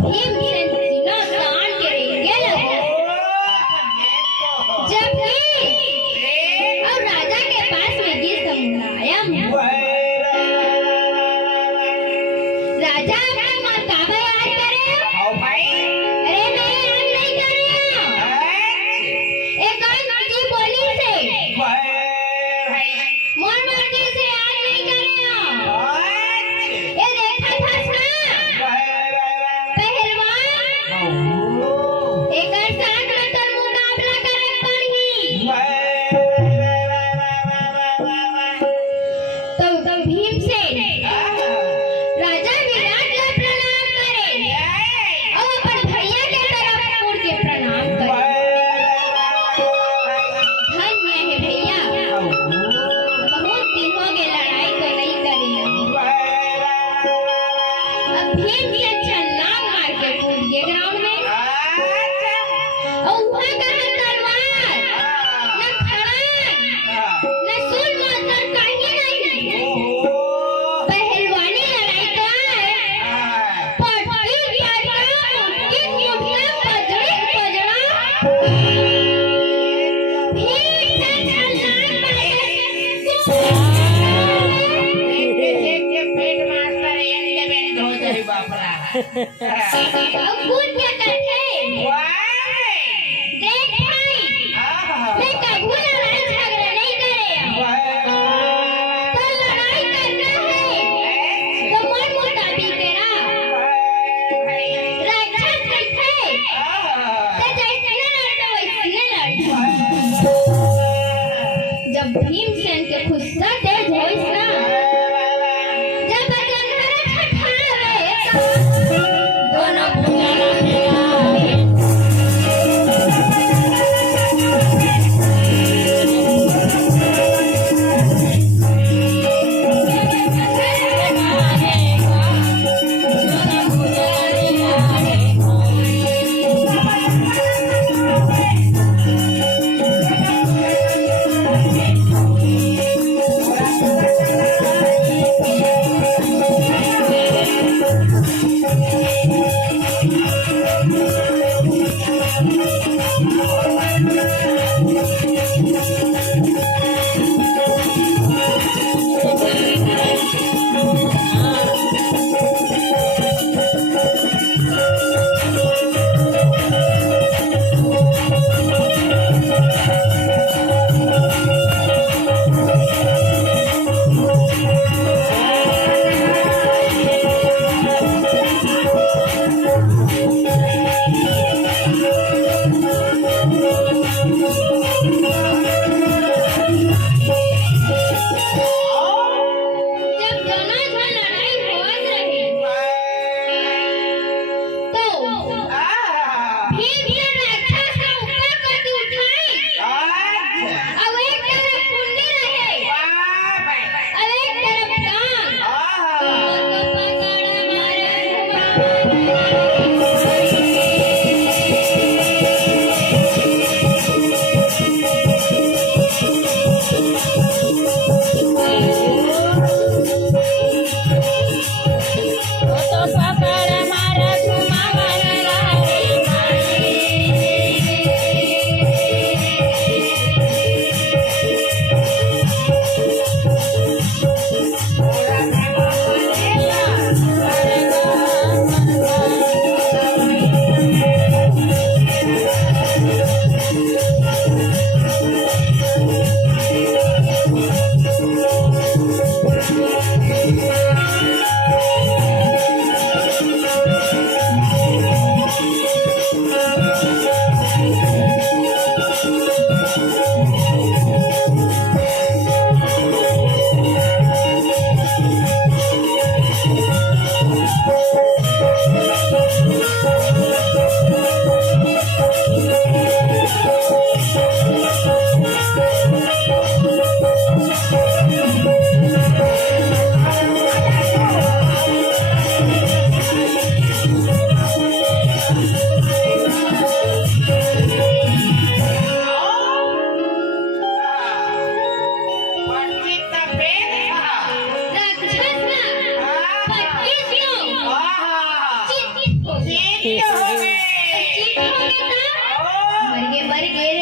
भीमसेन सीना तान के रेंगे लगे। जब और राजा के पास में ये मुलायम राजा अपनी माता को याद करे। अरे मैं याद नहीं कर रहा। एक और मर्जी बोली से मोर मर्जी से याद नहीं कर रहा। ये देखा था ना पहलवान एक और साथ में तो मुकाबला करे पड़ी। तो भीमसेन राजा विराट को प्रणाम करे और अपन भैया के तरफ मुड़ के प्रणाम करे। धन्य है भैया, बहुत दिन हो गए लड़ाई तो नहीं करी। अब भीमसेन छलांग मार के कूद गए ग्राउंड में और वहां का तलवार न खड़ाक न सूल मारकर कहीं नहीं। पहलवानी लड़ाई का पटकी पटका मुक्की मुक्का पजड़ी पजड़ा भीमसेन छलांग मार के पेट मास्टर एंड बेंड हो जाए बापरा। कूद के करके देख भाई मैं कभी लड़ाई झगड़ा नहीं करे। तो लड़ाई करना है तो मन मुताबिक करा। राक्षस कैसे तो जैसे लड़ता वैसे लड़ता। जब भीमसेन के गुस्सा तेज होइस ना, जब बजंगरा ठठावे दोनों भुजाना चीट हो गए चीट हो गए तो आओ मर गए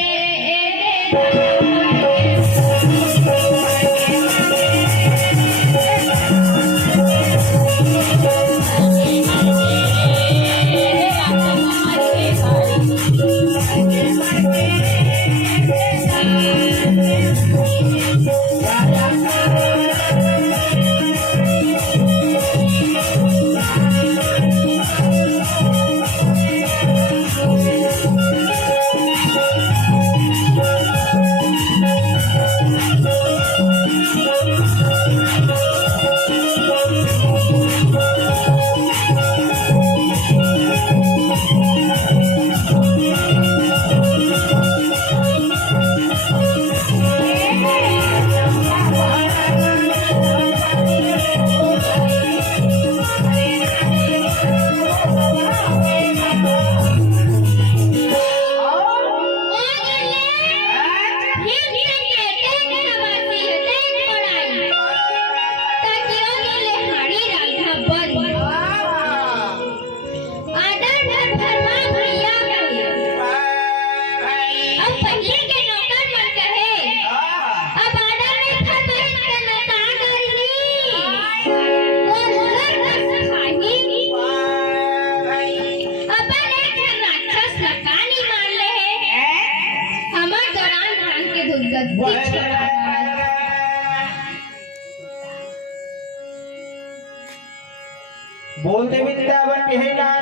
बोलते विद्या बन